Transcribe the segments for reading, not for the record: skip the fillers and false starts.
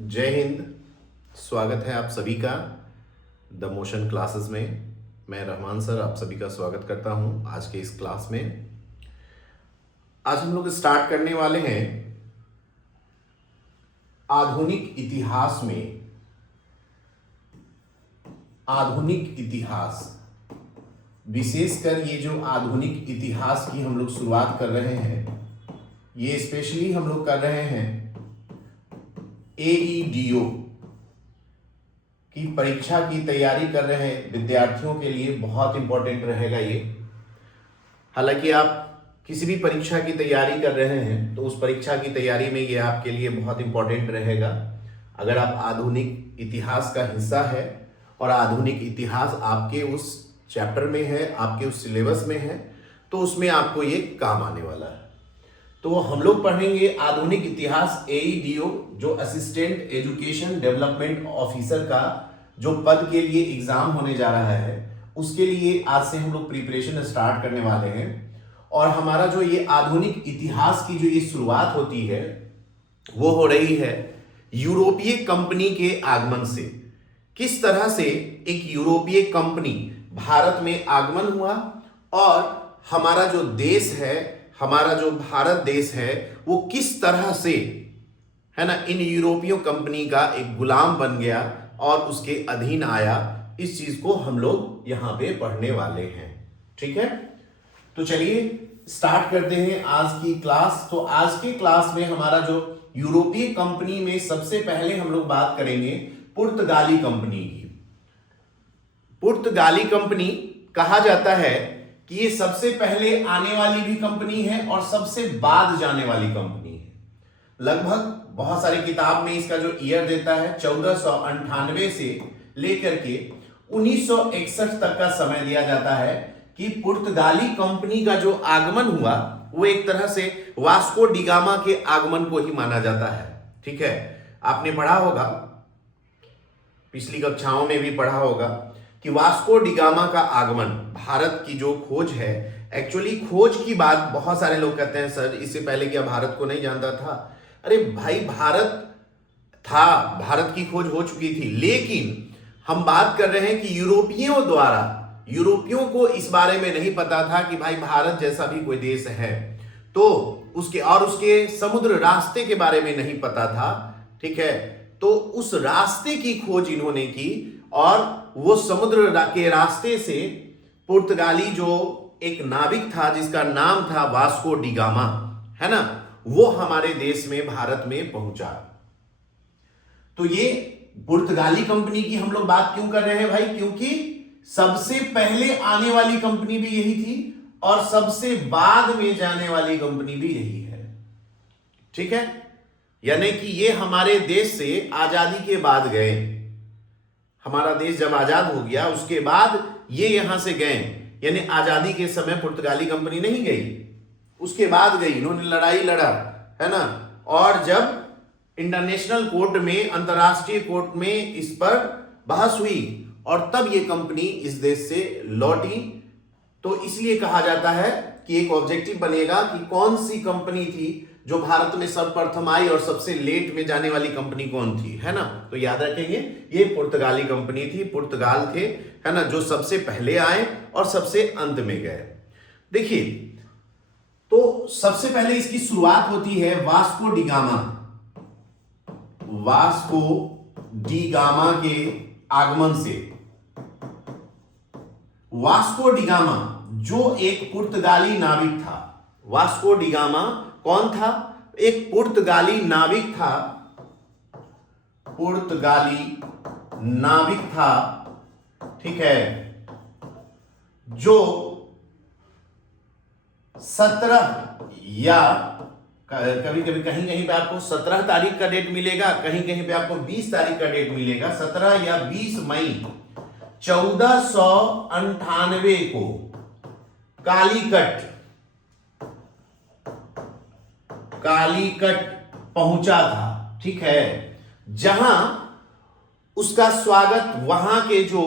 जय हिंद। स्वागत है आप सभी का द मोशन क्लासेस में। मैं रहमान सर आप सभी का स्वागत करता हूं आज के इस क्लास में। आज हम लोग स्टार्ट करने वाले हैं आधुनिक इतिहास में आधुनिक इतिहास। विशेषकर ये जो आधुनिक इतिहास की हम लोग शुरुआत कर रहे हैं, ये स्पेशली हम लोग कर रहे हैं एईडीओ की परीक्षा की तैयारी कर रहे हैं विद्यार्थियों के लिए बहुत इंपॉर्टेंट रहेगा ये। हालांकि आप किसी भी परीक्षा की तैयारी कर रहे हैं तो उस परीक्षा की तैयारी में ये आपके लिए बहुत इंपॉर्टेंट रहेगा। अगर आप आधुनिक इतिहास का हिस्सा है और आधुनिक इतिहास आपके उस चैप्टर में है, आपके उस सिलेबस में है, तो उसमें आपको ये काम आने वाला है। तो हम लोग पढ़ेंगे आधुनिक इतिहास एईडीओ, जो असिस्टेंट एजुकेशन डेवलपमेंट ऑफिसर का जो पद के लिए एग्जाम होने जा रहा है, उसके लिए आज से हम लोग प्रिपरेशन स्टार्ट करने वाले हैं। और हमारा जो ये आधुनिक इतिहास की जो ये शुरुआत होती है वो हो रही है यूरोपीय कंपनी के आगमन से। किस तरह से एक यूरोपीय कंपनी भारत में आगमन हुआ और हमारा जो देश है, हमारा जो भारत देश है, वो किस तरह से है ना इन यूरोपीय कंपनी का एक गुलाम बन गया और उसके अधीन आया। इस चीज को हम लोग यहां पे पढ़ने वाले हैं। ठीक है, तो चलिए स्टार्ट करते हैं आज की क्लास। तो आज की क्लास में हमारा जो यूरोपीय कंपनी में सबसे पहले हम लोग बात करेंगे पुर्तगाली कंपनी की। पुर्तगाली कंपनी कहा जाता है कि ये सबसे पहले आने वाली भी कंपनी है और सबसे बाद जाने वाली कंपनी है। लगभग बहुत सारी किताब में इसका जो ईयर देता है 1498 से लेकर के 1961 तक का समय दिया जाता है कि पुर्तगाली कंपनी का जो आगमन हुआ वो एक तरह से वास्को डिगामा के आगमन को ही माना जाता है। ठीक है, आपने पढ़ा होगा, पिछली कक्षाओं में भी पढ़ा होगा कि वास्को डिगामा का आगमन, भारत की जो खोज है, एक्चुअली खोज की बात बहुत सारे लोग कहते हैं सर इससे पहले क्या भारत को नहीं जानता था। अरे भाई, भारत था, भारत की खोज हो चुकी थी, लेकिन हम बात कर रहे हैं कि यूरोपियों द्वारा, यूरोपियों को इस बारे में नहीं पता था कि भाई भारत जैसा भी कोई देश है, तो उसके समुद्र रास्ते के बारे में नहीं पता था। ठीक है, तो उस रास्ते की खोज इन्होंने की और वो समुद्र के रास्ते से पुर्तगाली जो एक नाविक था जिसका नाम था वास्को डिगामा, है ना, वो हमारे देश में, भारत में पहुंचा। तो ये पुर्तगाली कंपनी की हम लोग बात क्यों कर रहे हैं भाई? क्योंकि सबसे पहले आने वाली कंपनी भी यही थी और सबसे बाद में जाने वाली कंपनी भी यही है। ठीक है, यानी कि ये हमारे देश से आजादी के बाद गए। हमारा देश जब आजाद हो गया उसके बाद ये यहां से गए, यानी आजादी के समय पुर्तगाली कंपनी नहीं गई, उसके बाद गई, इन्होंने लड़ाई लड़ा, है ना। और जब इंटरनेशनल कोर्ट में, अंतरराष्ट्रीय कोर्ट में इस पर बहस हुई और तब ये कंपनी इस देश से लौटी। तो इसलिए कहा जाता है कि एक ऑब्जेक्टिव बनेगा कि कौन सी कंपनी थी जो भारत में सर्वप्रथम आई और सबसे लेट में जाने वाली कंपनी कौन थी, है ना। तो याद रखेंगे ये पुर्तगाली कंपनी थी, पुर्तगाल थे, है ना, जो सबसे पहले आए और सबसे अंत में गए। देखिए, तो सबसे पहले इसकी शुरुआत होती है वास्को डिगामा, वास्को डिगामा के आगमन से। वास्को डिगामा जो एक पुर्तगाली नाविक था, वास्को डिगामा कौन था? एक पुर्तगाली नाविक था, पुर्तगाली नाविक था, ठीक है, जो 17 या कभी कभी कहीं कहीं पे आपको 17 तारीख का डेट मिलेगा, कहीं कहीं पे आपको 20 तारीख का डेट मिलेगा। 17 या 20 मई 1498 को कालीकट पहुंचा था। ठीक है, जहां उसका स्वागत वहां के जो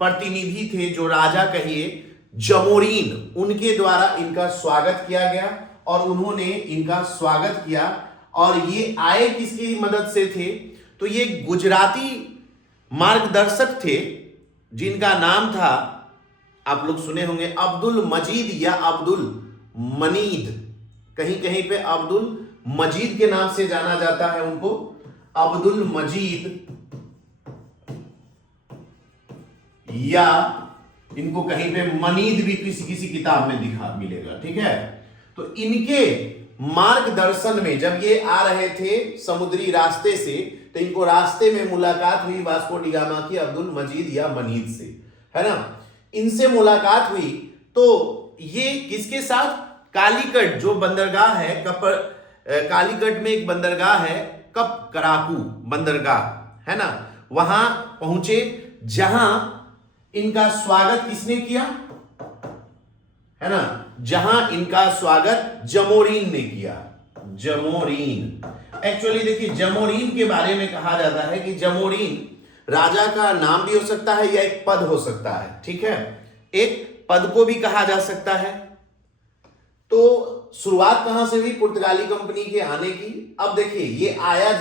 प्रतिनिधि थे, जो राजा कहिए, जमोरीन, उनके द्वारा इनका स्वागत किया गया और उन्होंने इनका स्वागत किया। और ये आए किसकी मदद से थे? तो ये गुजराती मार्गदर्शक थे जिनका नाम था, आप लोग सुने होंगे, अब्दुल मजीद या अब्दुल मनीद। कहीं कहीं पे अब्दुल मजीद के नाम से जाना जाता है उनको, अब्दुल मजीद, या इनको कहीं पे मनीद भी किसी किसी किताब में दिखा मिलेगा। ठीक है, तो इनके मार्गदर्शन में जब ये आ रहे थे समुद्री रास्ते से, तो इनको रास्ते में मुलाकात हुई वास्को डी गामा की अब्दुल मजीद या मनीद से, है ना। इनसे मुलाकात हुई तो ये किसके साथ, कालीकट जो बंदरगाह है, कालीकट में एक बंदरगाह है, कप कराकू बंदरगाह, है ना, वहां पहुंचे, जहां इनका स्वागत किसने किया, है ना, जहां इनका स्वागत जमोरीन ने किया। जमोरीन, एक्चुअली देखिए जमोरीन के बारे में कहा जाता है कि जमोरीन राजा का नाम भी हो सकता है या एक पद हो सकता है। ठीक है, एक पद को भी कहा जा सकता है। तो शुरुआत कहां से हुई, पुर्तगाली कंपनी के आने की। अब देखिए ये आया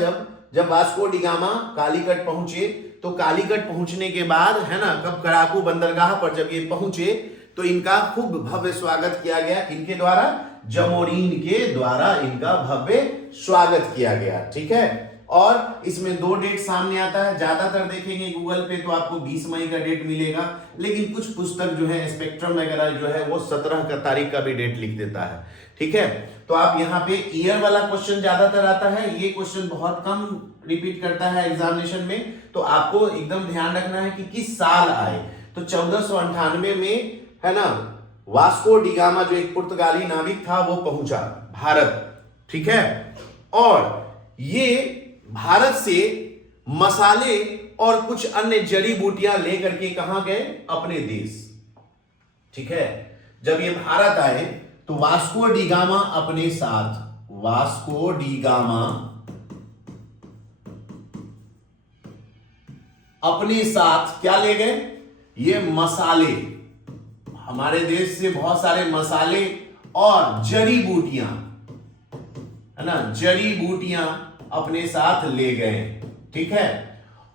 जब वास्को डी गामा कालीकट पहुंचे, तो कालीकट पहुंचने के बाद, है ना, कब कराकू बंदरगाह पर जब ये पहुंचे तो इनका खूब भव्य स्वागत किया गया। इनके द्वारा, जमोरीन के द्वारा इनका भव्य स्वागत किया गया। ठीक है, और इसमें 2 डेट सामने आता है। ज्यादातर देखेंगे गूगल पे तो आपको 20 मई का डेट मिलेगा, लेकिन कुछ पुस्तक जो है स्पेक्ट्रम वगैरह जो है वो 17 का तारीख का भी डेट लिख देता है। ठीक है, तो आप यहाँ पे ईयर वाला क्वेश्चन ज्यादातर आता है, ये क्वेश्चन बहुत कम रिपीट करता है एग्जामिनेशन में। तो आपको एकदम ध्यान रखना है कि किस साल आए। तो 1498 में, है ना, वास्को डी गामा जो एक पुर्तगाली नाविक था वो पहुंचा भारत। ठीक है, और ये भारत से मसाले और कुछ अन्य जड़ी बूटियां लेकर के कहां गए, अपने देश। ठीक है, जब ये भारत आए तो वास्को डी गामा अपने साथ, वास्को डी गामा अपने साथ क्या ले गए, ये मसाले, हमारे देश से बहुत सारे मसाले और जड़ी बूटियां, है ना, जड़ी बूटियां अपने साथ ले गए। ठीक है,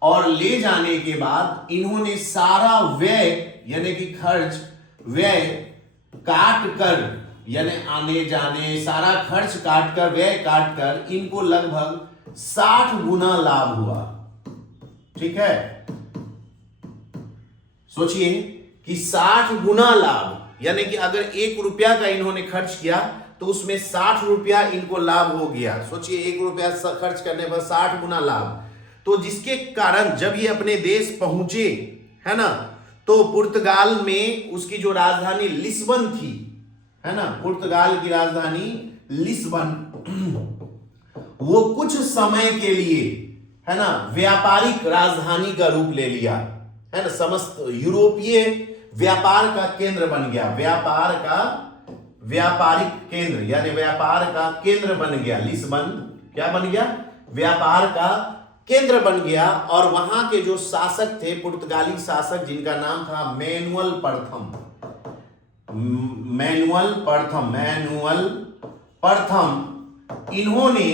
और ले जाने के बाद इन्होंने सारा व्यय यानी कि खर्च, व्यय काट कर, यानी आने जाने सारा खर्च काट कर, व्यय काट कर, इनको लगभग 60 गुना लाभ हुआ। ठीक है, सोचिए कि 60 गुना लाभ, यानी कि अगर 1 रुपया का इन्होंने खर्च किया तो उसमें 60 रुपया इनको लाभ हो गया। सोचिए 1 रुपया खर्च करने पर 60 गुना लाभ। तो जिसके कारण जब ये अपने देश पहुंचे, है ना, तो पुर्तगाल में उसकी जो राजधानी लिस्बन थी, है ना, पुर्तगाल की राजधानी लिस्बन, वो कुछ समय के लिए, है ना, व्यापारिक राजधानी का रूप ले लिया, है ना, समस्त यूरोपीय व्यापार का केंद्र बन गया। व्यापारिक केंद्र यानी व्यापार का केंद्र बन गया लिस्बन। क्या बन गया, व्यापार का केंद्र बन गया। और वहां के जो शासक थे, पुर्तगाली शासक, जिनका नाम था मैनुअल प्रथम, इन्होंने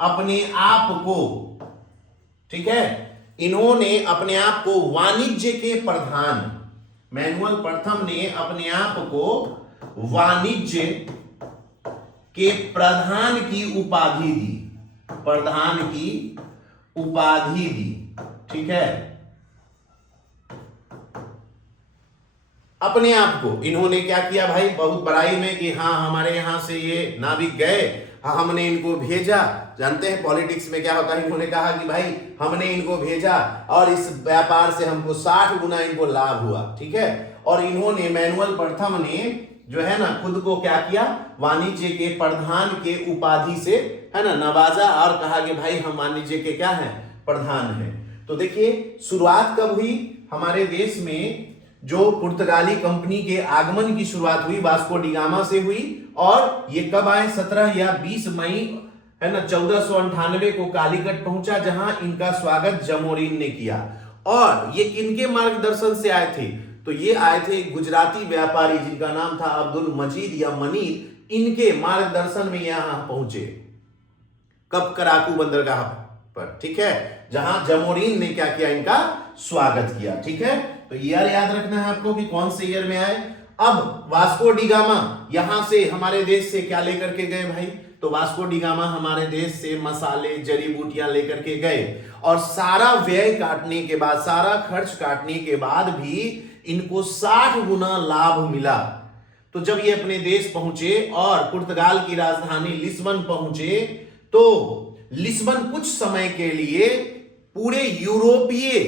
अपने आप को, ठीक है, इन्होंने अपने आप को वाणिज्य के प्रधान, मैनुअल प्रथम ने अपने आप को वाणिज्य के प्रधान की उपाधि दी, प्रधान की उपाधि दी। ठीक है, अपने आप को इन्होंने क्या किया भाई, बहुत बड़ाई में कि हाँ हमारे यहां से ये नाविक गए, हाँ हमने इनको भेजा। जानते हैं पॉलिटिक्स में क्या होता है, इन्होंने कहा कि भाई हमने इनको भेजा और इस व्यापार से हमको 60 गुना इनको लाभ हुआ। ठीक है, और इन्होंने, मैनुअल प्रथम ने जो है ना, खुद को क्या किया, वाणिज्य के प्रधान के उपाधि से, है ना, नवाजा और कहा कि भाई हम वाणिज्य के क्या हैं, प्रधान हैं। तो देखिए शुरुआत कब हुई, हमारे देश में जो पुर्तगाली कंपनी के आगमन की शुरुआत हुई वास्को डी गामा से हुई। और ये कब आए, 17 या 20 मई, है ना, 1498 को कालीकट पहुंचा, जहां इनका स्वागत जमोरीन ने किया। और ये किनके मार्गदर्शन से आए थे, तो ये आए थे गुजराती व्यापारी जिनका नाम था अब्दुल मजीद या मनीद। इनके मार्गदर्शन में यहां पहुंचे, कब, कराकू बंदरगाह पर। ठीक है, जहां जमोरीन ने क्या किया, इनका स्वागत किया। ठीक है, तो ईयर याद रखना है आपको कि कौन से ईयर में आए। अब वास्को डी गामा यहां से हमारे देश से क्या लेकर के गए भाई, तो वास्को डी गामा हमारे देश से मसाले, जड़ी बूटियां लेकर के गए, और सारा व्यय काटने के बाद, सारा खर्च काटने के बाद भी इनको 60 गुना लाभ मिला। तो जब ये अपने देश पहुंचे और पुर्तगाल की राजधानी लिस्बन पहुंचे, तो लिस्बन कुछ समय के लिए पूरे यूरोपीय,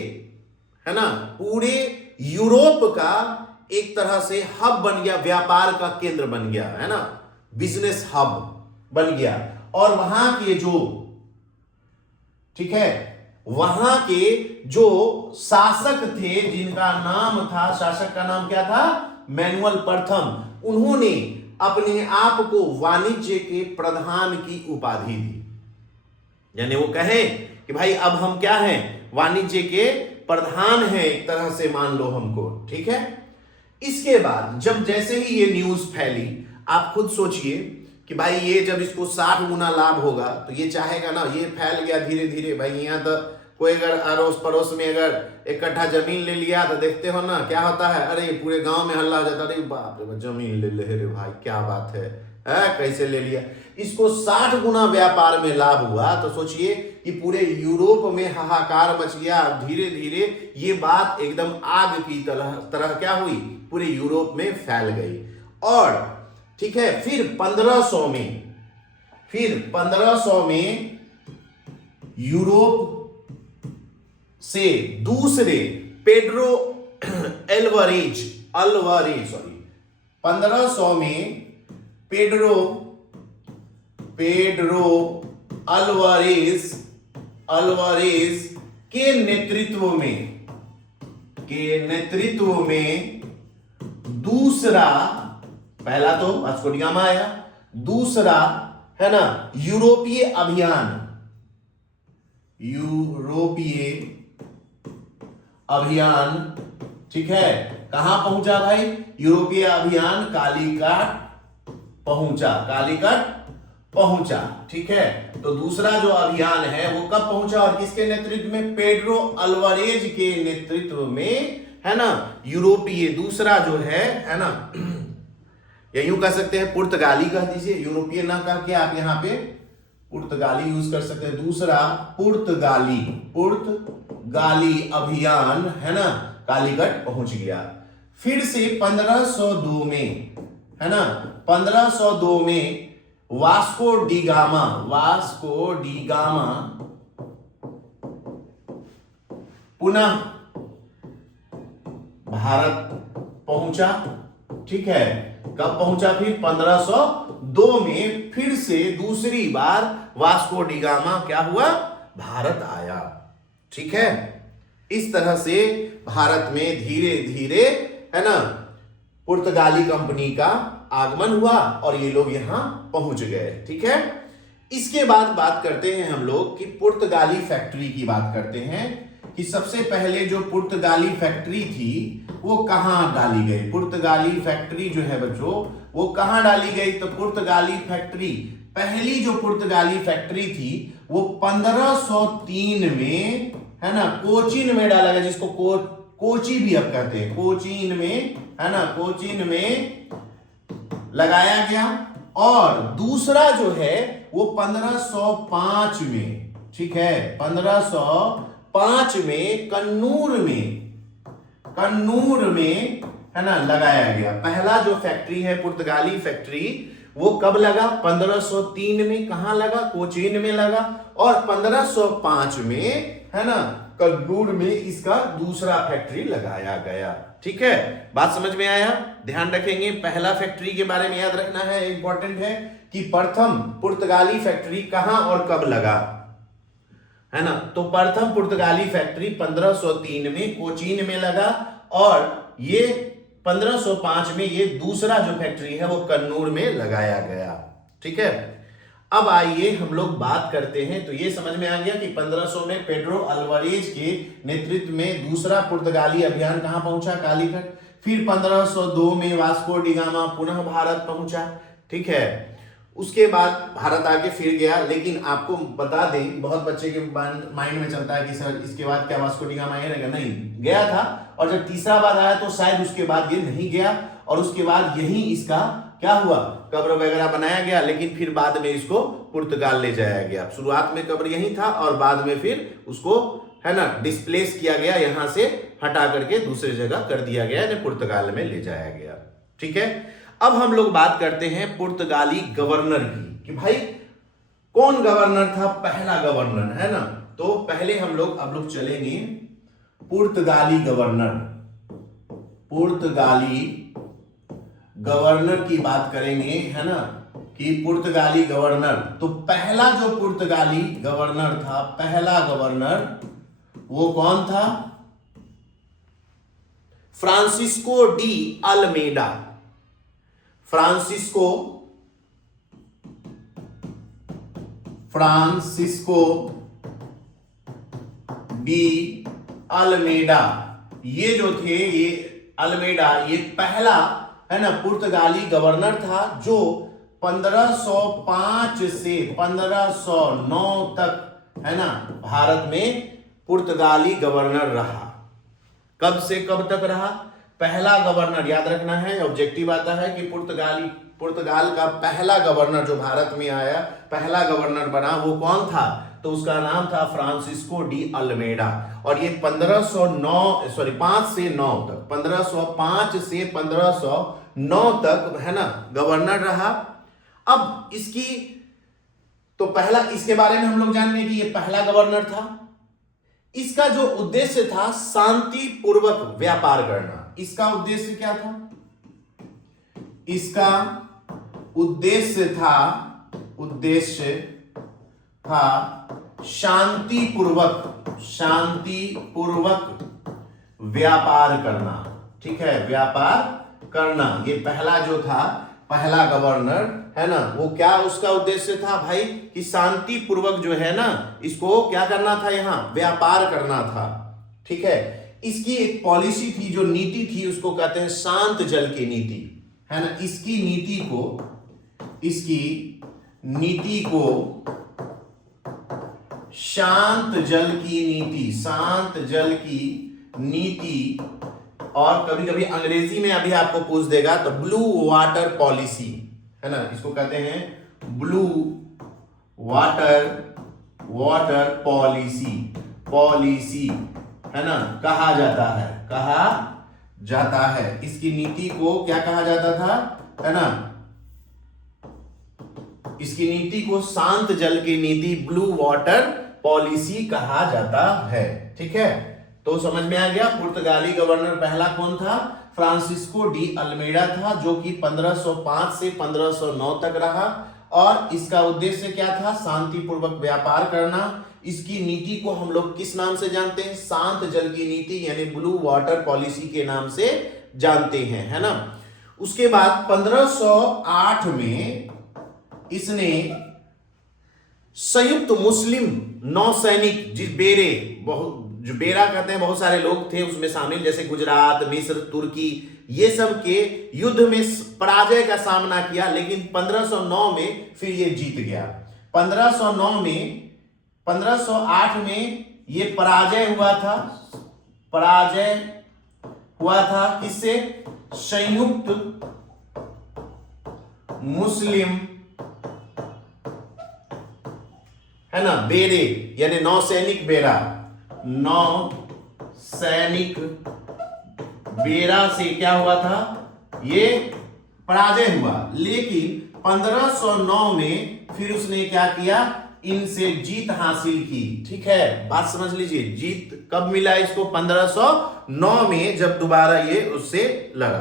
है ना, पूरे यूरोप का एक तरह से हब बन गया, व्यापार का केंद्र बन गया, है ना, बिजनेस हब बन गया। और वहां के जो, ठीक है, वहां के जो शासक थे, जिनका नाम था, शासक का नाम क्या था, मैनुअल प्रथम, उन्होंने अपने आप को वाणिज्य के प्रधान की उपाधि दी। यानी वो कहें कि भाई अब हम क्या हैं, वाणिज्य के प्रधान हैं, एक तरह से मान लो हमको। ठीक है, इसके बाद जब जैसे ही ये न्यूज फैली, आप खुद सोचिए कि भाई ये जब इसको 60 गुना लाभ होगा तो ये चाहेगा ना, ये फैल गया धीरे धीरे। भाई यहाँ तो कोई अगर अड़ोस पड़ोस में अगर एक कट्ठा जमीन ले लिया तो देखते हो ना क्या होता है, अरे पूरे गांव में हल्ला हो जाता है, अरे बाप रे जमीन ले ले रे भाई, क्या बात है, कैसे ले लिया। इसको 60 गुना व्यापार में लाभ हुआ, तो सोचिए कि पूरे यूरोप में हाहाकार मच गया। धीरे धीरे ये बात एकदम आग की तरह क्या हुई, पूरे यूरोप में फैल गई। और ठीक है, फिर 1500 में यूरोप से दूसरे पेड्रो अल्वारेज 1500 में पेड्रो अल्वारेज के नेतृत्व में दूसरा, पहला तो वास्को डी गामा आया, दूसरा है ना यूरोपीय अभियान, ठीक है, कहां पहुंचा भाई, यूरोपीय अभियान कालीकट पहुंचा। ठीक है, तो दूसरा जो अभियान है वो कब पहुंचा और किसके नेतृत्व में, पेड्रो अल्वारेज के नेतृत्व में, है ना, यूरोपीय दूसरा जो है ना, या यूं कह सकते हैं पुर्तगाली कह दीजिए, यूरोपीय ना कह के आप यहां पे पुर्तगाली यूज कर सकते हैं। दूसरा पुर्तगाली अभियान, है ना, कालीकट पहुंच गया। फिर से 1502 में, है ना, 1502 में वास्को डी गामा पुनः भारत पहुंचा। ठीक है, कब पहुंचा फिर, 1502 में फिर से दूसरी बार वास्को डी गामा क्या हुआ, भारत आया। ठीक है, इस तरह से भारत में धीरे धीरे, है ना, पुर्तगाली कंपनी का आगमन हुआ और ये लोग यहां पहुंच गए। ठीक है, इसके बाद बात करते हैं हम लोग कि पुर्तगाली फैक्ट्री की बात करते हैं कि सबसे पहले जो पुर्तगाली फैक्ट्री थी वो कहां डाली गई। पुर्तगाली फैक्ट्री जो है बच्चों वो कहां डाली गई, तो पुर्तगाली फैक्ट्री, पहली जो पुर्तगाली फैक्ट्री थी वो 1503 में, है ना, कोचीन में डाला गया, जिसको कोची भी अब कहते हैं, कोचीन में, है ना, कोचीन में लगाया गया। और दूसरा जो है वो 1505 में, ठीक है, 1505 में कन्नूर में, है ना, लगाया गया। पहला जो फैक्ट्री है पुर्तगाली फैक्ट्री वो कब लगा, 1503 में, कहां लगा, कोचीन में लगा। और 1505 में, है ना, कन्नूर में इसका दूसरा फैक्ट्री लगाया गया। ठीक है, बात समझ में आया, ध्यान रखेंगे। पहला फैक्ट्री के बारे में याद रखना है, इंपॉर्टेंट है कि प्रथम पुर्तगाली फैक्ट्री कहां और कब लगा, है ना। तो प्रथम पुर्तगाली फैक्ट्री 1503 में कोचीन में लगा और ये 1505 में ये दूसरा जो फैक्ट्री है वो कन्नूर में लगाया गया। ठीक है, अब आइए हम लोग बात करते हैं। तो ये समझ में आ गया कि 1500 में पेड्रो अल्वारेज के नेतृत्व में दूसरा पुर्तगाली अभियान कहां पहुंचा, कालीकट। फिर 1502 में वास्को डी गामा पुनः भारत पहुंचा। ठीक है, उसके बाद भारत आके फिर गया। लेकिन आपको बता दें, बहुत बच्चे के माइंड में चलता है कि सर इसके बाद क्या वास्को डी गामा रहेगा, नहीं गया था। और जब तीसरा बार आया तो शायद उसके बाद ये नहीं गया, और उसके बाद यही इसका क्या हुआ, कब्र वगैरह बनाया गया। लेकिन फिर बाद में इसको पुर्तगाल ले जाया गया। शुरुआत में कब्र यही था और बाद में फिर उसको है ना डिस्प्लेस किया गया, यहां से हटा करके दूसरी जगह कर दिया गया, यानी पुर्तगाल में ले जाया गया। ठीक है, अब हम लोग बात करते हैं पुर्तगाली गवर्नर की, कि भाई कौन गवर्नर था पहला गवर्नर, है ना। तो पहले हम लोग अब लोग चलेंगे पुर्तगाली गवर्नर, पुर्तगाली गवर्नर की बात करेंगे, है ना, कि पुर्तगाली गवर्नर। तो पहला जो पुर्तगाली गवर्नर था, पहला गवर्नर वो कौन था, Francisco de Almeida. Francisco de Almeida, ये जो थे, ये अल्मेडा ये पहला है ना पुर्तगाली गवर्नर था, जो 1505 से 1509 तक है ना भारत में पुर्तगाली गवर्नर रहा। कब से कब तक रहा, पहला गवर्नर याद रखना है, ऑब्जेक्टिव आता है कि पुर्तगाल का पहला गवर्नर जो भारत में आया, पहला गवर्नर बना, वो कौन था, तो उसका नाम था फ्रांसिस्को डी अल्मेडा। और ये 5 से 9 तक, 1505 से 1509 तक है ना गवर्नर रहा। अब इसकी तो पहला, इसके बारे में हम लोग जानेंगे कि ये पहला गवर्नर था। इसका जो उद्देश्य था शांतिपूर्वक व्यापार करना। इसका उद्देश्य क्या था, इसका उद्देश्य था शांतिपूर्वक व्यापार करना। ठीक है, व्यापार करना, ये पहला जो था, पहला गवर्नर है ना, वो क्या उसका उद्देश्य था भाई, कि शांति पूर्वक जो है ना इसको क्या करना था, यहां व्यापार करना था। ठीक है, इसकी एक पॉलिसी थी, जो नीति थी, उसको कहते हैं शांत जल की नीति, है ना। इसकी नीति को शांत जल की नीति, और कभी कभी अंग्रेजी में अभी आपको पूछ देगा तो ब्लू वाटर पॉलिसी, है ना, इसको कहते हैं ब्लू वाटर पॉलिसी, है ना, कहा जाता है। इसकी नीति को क्या कहा जाता था, है ना, इसकी नीति को शांत जल की नीति, ब्लू वाटर पॉलिसी कहा जाता है। ठीक है, तो समझ में आ गया। पुर्तगाली गवर्नर पहला कौन था, फ्रांसिस्को डी अल्मेडा था, जो कि 1505 से 1509 तक रहा। और इसका उद्देश्य क्या था, शांतिपूर्वक व्यापार करना। इसकी नीति को हम लोग किस नाम से जानते हैं, शांत जल की नीति, यानी ब्लू वाटर पॉलिसी के नाम से जानते हैं, है ना। उसके बाद 1508 में इसने संयुक्त मुस्लिम नौसैनिक, जिस बेरे, जो बेरा कहते हैं, बहुत सारे लोग थे उसमें शामिल, जैसे गुजरात, मिस्र, तुर्की, ये सब के युद्ध में पराजय का सामना किया। लेकिन 1509 में फिर ये जीत गया। 1508 में ये पराजय हुआ था किससे, संयुक्त मुस्लिम, है ना, बेरे, यानी नौसैनिक बेरा से क्या हुआ था, ये पराजय हुआ। लेकिन 1509 में फिर उसने क्या किया, इनसे जीत हासिल की। ठीक है, बात समझ लीजिए, जीत कब मिला इसको, 1509 में, जब दोबारा ये उससे लड़ा।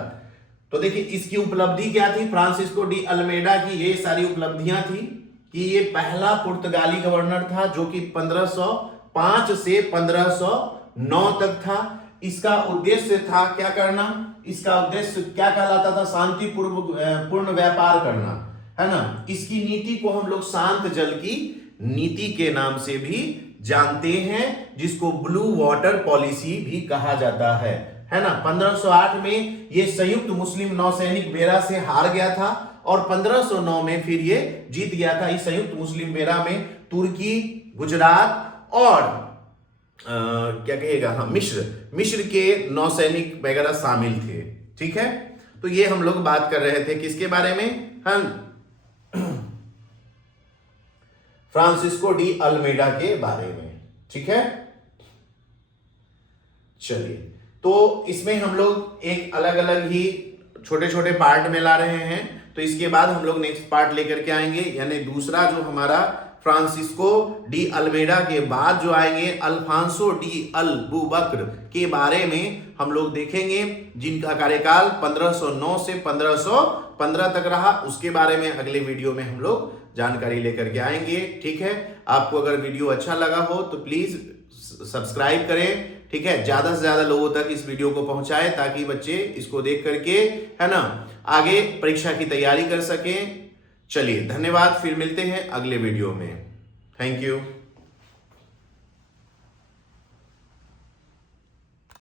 तो देखिए इसकी उपलब्धि क्या थी, फ्रांसिस्को डी अल्मेडा की ये सारी उपलब्धियां थी कि ये पहला पुर्तगाली गवर्नर था, जो कि 1505 से 1509 तक था। इसका उद्देश्य था क्या करना, इसका उद्देश्य क्या कहलाता था, शांतिपूर्ण व्यापार करना, है ना। इसकी नीति को हम लोग शांत जल की नीति के नाम से भी जानते हैं, जिसको ब्लू वाटर पॉलिसी भी कहा जाता है ना। 1508 में ये संयुक्त मुस्लिम नौसैनिक बेरा से हार गया था और 1509 में फिर ये जीत गया था इस संयुक्त मुस्लिम बेरा में। तुर्की, गुजरात और क्या कहेगा, हाँ, मिस्र के नौसैनिक वगैरह शामिल थे। ठीक है, तो ये हम लोग बात कर रहे थे किसके बारे में, हम फ्रांसिस्को डी अल्मेडा के बारे में। ठीक है, चलिए, तो इसमें हम लोग एक अलग अलग ही छोटे छोटे पार्ट में ला रहे हैं। तो इसके बाद हम लोग नेक्स्ट पार्ट लेकर के आएंगे, यानी दूसरा जो हमारा फ्रांसिस्को डी अल्मेडा के बाद जो आएंगे अल्फांसो डी अल्बुबकर के बारे में हम लोग देखेंगे, जिनका कार्यकाल 1509 से 1515 तक रहा। उसके बारे में अगले वीडियो में हम लोग जानकारी लेकर के आएंगे। ठीक है, आपको अगर वीडियो अच्छा लगा हो तो प्लीज सब्सक्राइब करें। ठीक है, ज्यादा से ज्यादा लोगों तक इस वीडियो को पहुंचाएं ताकि बच्चे इसको देख करके, है ना, आगे परीक्षा की तैयारी कर सकें। चलिए, धन्यवाद, फिर मिलते हैं अगले वीडियो में। Thank you.